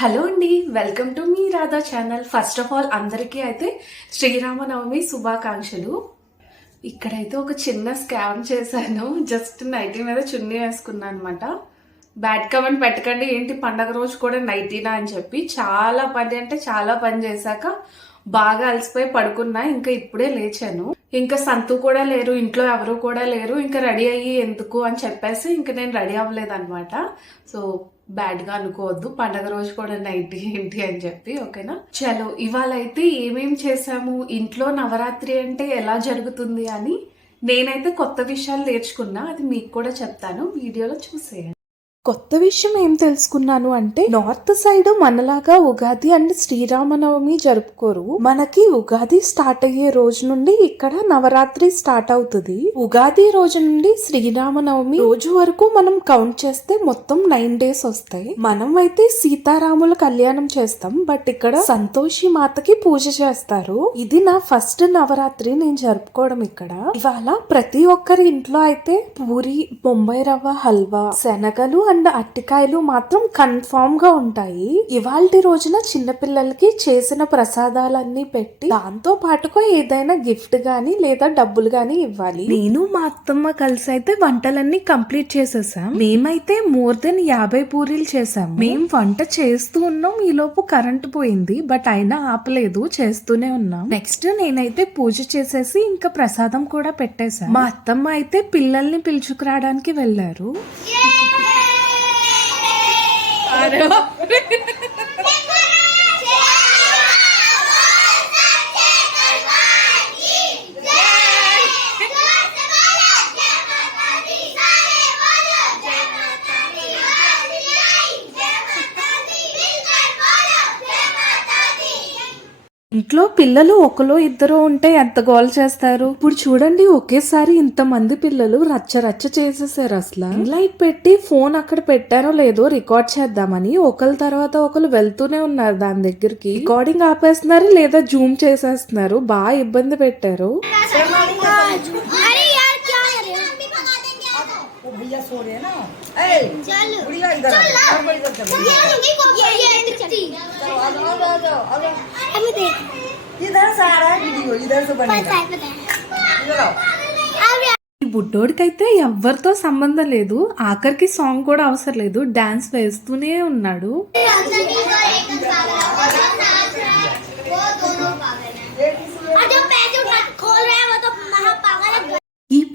Hello అండి welcome to me Radha channel. First of all అందరికీ అయితే శ్రీరామనవమి శుభాకాంక్షలు. ఇక్కడైతే ఒక చిన్న స్కామ్ చేశాను. జస్ట్ నైటీ మీద చున్నీ వేసుకున్నాను అనమాట బ్యాడ్ కమెంట్ పెట్టకండి ఏంటి పండగ రోజు కూడా నైటీనా అని చెప్పి చాలా పని అంటే చాలా పని చేశాక బాగా అలసిపోయి పడుకున్నా ఇంకా ఇప్పుడే లేచాను. ఇంకా సంతు కూడా లేరు ఇంట్లో ఎవరు కూడా లేరు ఇంకా రెడీ అయ్యి ఎందుకు అని చెప్పేసి ఇంకా నేను రెడీ అవ్వలేదు అనమాట సో బ్యాడ్గా అనుకోవద్దు. పండగ రోజు కూడా నైట్ ఏంటి అని చెప్పి ఓకేనా? చలో ఇవాళ అయితే ఏమేం చేసాము ఇంట్లో నవరాత్రి అంటే ఎలా జరుగుతుంది అని నేనైతే కొత్త విషయాలు నేర్చుకున్నా. అది మీకు కూడా చెప్తాను. వీడియోలో చూసేయండి. కొత్త విషయం ఏం తెలుసుకున్నాను అంటే నార్త్ సైడ్ మనలాగా ఉగాది అండ్ శ్రీరామనవమి జరుపుకోరు. మనకి ఉగాది స్టార్ట్ అయ్యే రోజు నుండి ఇక్కడ నవరాత్రి స్టార్ట్ అవుతుంది. ఉగాది రోజు నుండి శ్రీరామనవమి రోజు వరకు మనం కౌంట్ చేస్తే మొత్తం నైన్ డేస్ వస్తాయి. మనం అయితే సీతారాముల కళ్యాణం చేస్తాం బట్ ఇక్కడ సంతోషి మాతకి పూజ చేస్తారు. ఇది నా ఫస్ట్ నవరాత్రి నేను జరుపుకోవడం ఇక్కడ. ఇవాళ ప్రతి ఒక్కరి ఇంట్లో అయితే పూరి బొంబాయి రవ్వ హల్వా శనగలు అండ్ అట్టికాయలు మాత్రం కన్ఫామ్గా ఉంటాయి. ఇవాల్టి రోజున చిన్నపిల్లలకి చేసిన ప్రసాదాలన్నీ పెట్టి దాంతో పాటుగా ఏదైనా గిఫ్ట్ గాని లేదా డబ్బులు గాని ఇవ్వాలి. నేను మా అత్తమ్మ కలిసి అయితే వంటలన్నీ కంప్లీట్ చేసేసాం. మేమైతే మోర్ దెన్ యాభై పూరీలు చేసాం మేం వంట చేస్తూ ఉన్నాం. ఈ లోపు కరెంట్ పోయింది. బట్ అయినా ఆపలేదు. చేస్తూనే ఉన్నాం. నెక్స్ట్ నేనైతే పూజ చేసేసి ఇంకా ప్రసాదం కూడా పెట్టేశాను. మా అత్తమ్మ అయితే పిల్లల్ని పిలుచుకురావడానికి వెళ్ళారు. devam. ఇంట్లో పిల్లలు ఒకలో ఇద్దరు ఉంటే ఎంత గోల్ చేస్తారు? ఇప్పుడు చూడండి ఒకేసారి ఇంత మంది పిల్లలు రచ్చ రచ్చ చేసేసారు అసలు. లైట్ పెట్టి ఫోన్ అక్కడ పెట్టారో లేదో రికార్డ్ చేద్దామని ఒకరి తర్వాత ఒకరు వెళ్తూనే ఉన్నారు దాని దగ్గరికి. రికార్డింగ్ ఆపేస్తున్నారు లేదా జూమ్ చేసేస్తున్నారు? బాగా ఇబ్బంది పెట్టారు. वो भैया सो रहे हैं ना ए चल बुढ़िया इधर आ जाओ, हर कोई इधर चलो ये ये ये चिट्ठी चलो आ जाओ आ जाओ आ जाओ हमें देख इधर से आ रहा है वीडियो इधर से पता बनेगा है पता है इधर आओ अब ఈ బుడ్డోడికైతే ఎవరితో సంబంధం లేదు ఆఖరికి సాంగ్ కూడా అవసరం లేదు డాన్స్ వేస్తూనే ఉన్నాడు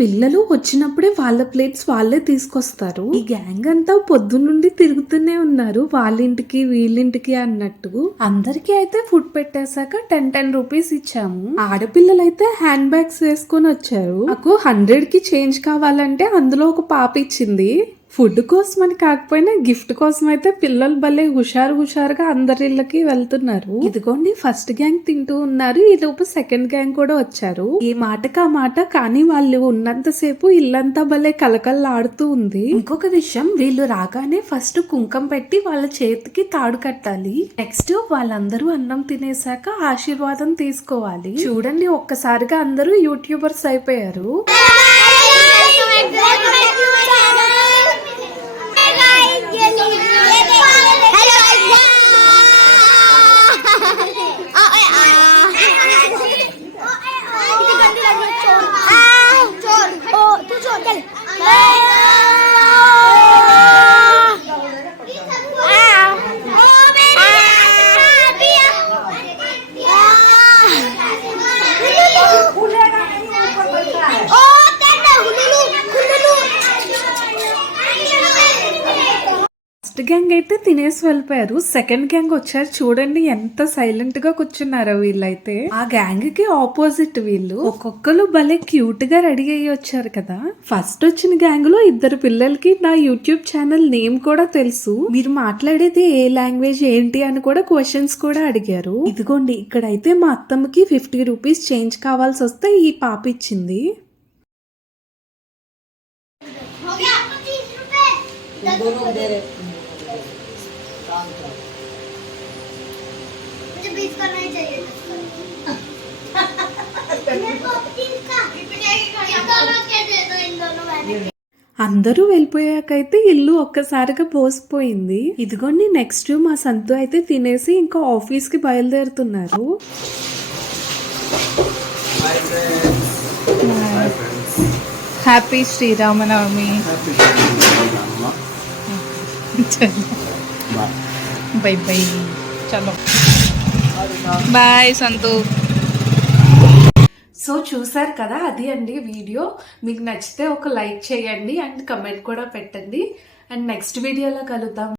పిల్లలు వచ్చినప్పుడే వాళ్ళ ప్లేట్స్ వాళ్ళే తీసుకొస్తారు. ఈ గ్యాంగ్ అంతా పొద్దున్నుండి తిరుగుతూనే ఉన్నారు. వాళ్ళింటికి వీళ్ళింటికి అన్నట్టు. అందరికీ అయితే ఫుడ్ పెట్టేశాక టెన్ టెన్ రూపీస్ ఇచ్చాము. ఆడపిల్లలైతే హ్యాండ్ బ్యాగ్స్ వేసుకొని వచ్చారు. నాకు హండ్రెడ్కి చేంజ్ కావాలంటే అందులో ఒక పాప ఇచ్చింది. ఫుడ్ కోసం అని కాకపోయినా గిఫ్ట్ కోసం అయితే పిల్లలు భలే హుషారు హుషారుగా అందరి ఇళ్ళకి వెళ్తున్నారు. ఇదిగోండి ఫస్ట్ గ్యాంగ్ తింటూ ఉన్నారు. ఈ లోపు సెకండ్ గ్యాంగ్ కూడా వచ్చారు. ఈ మాటకు ఆ మాట కానీ వాళ్ళు ఉన్నంతసేపు ఇల్లంతా భలే కలకల్లాడుతూ ఉంది. ఇంకొక విషయం వీళ్ళు రాగానే ఫస్ట్ కుంకం పెట్టి వాళ్ళ చేతికి తాడు కట్టాలి. నెక్స్ట్ వాళ్ళందరూ అన్నం తినేసాక ఆశీర్వాదం తీసుకోవాలి. చూడండి ఒక్కసారిగా అందరూ యూట్యూబర్స్ అయిపోయారు. Yeah. ఫస్ట్ గ్యాంగ్ అయితే తినేసి వెళ్ళిపోయారు సెకండ్ గ్యాంగ్ వచ్చారు చూడండి ఎంత సైలెంట్ గా కూర్చున్నారో వీళ్ళైతే ఆ గ్యాంగ్ కి ఆపోజిట్ వీళ్ళు ఒక్కొక్కరు భలే క్యూట్ గా రెడీ అయ్యి వచ్చారు కదా ఫస్ట్ వచ్చిన గ్యాంగ్ లో ఇద్దరు పిల్లలకి నా యూట్యూబ్ ఛానల్ నేమ్ కూడా తెలుసు మీరు మాట్లాడేది ఏ లాంగ్వేజ్ ఏంటి అని కూడా క్వశ్చన్స్ కూడా అడిగారు ఇదిగోండి ఇక్కడైతే మా అత్తమ్మకి ఫిఫ్టీ రూపీస్ చేంజ్ కావాల్సి వస్తే ఈ పాప ఇచ్చింది हो गया पच्चीस रुपए तुम दोनों दे रहे मुझे बीस करना ही चाहिए मेरे को तीस का दोनों के दे दो इन दोनों बहनों అందరూ వెళ్ళిపోయాకైతే ఇల్లు ఒక్కసారిగా పోసిపోయింది ఇదిగోండి నెక్స్ట్ మా సంతు అయితే తినేసి ఇంకా ఆఫీస్ కి బయలుదేరుతున్నారు హ్యాపీ శ్రీరామనవమి bye bye. చలో. బాయ్ సంతు. సో చూసారు కదా అది అండి వీడియో. మీకు నచ్చితే ఒక లైక్ చేయండి అండ్ కమెంట్ కూడా పెట్టండి. అండ్ నెక్స్ట్ వీడియోలో కలుద్దాం.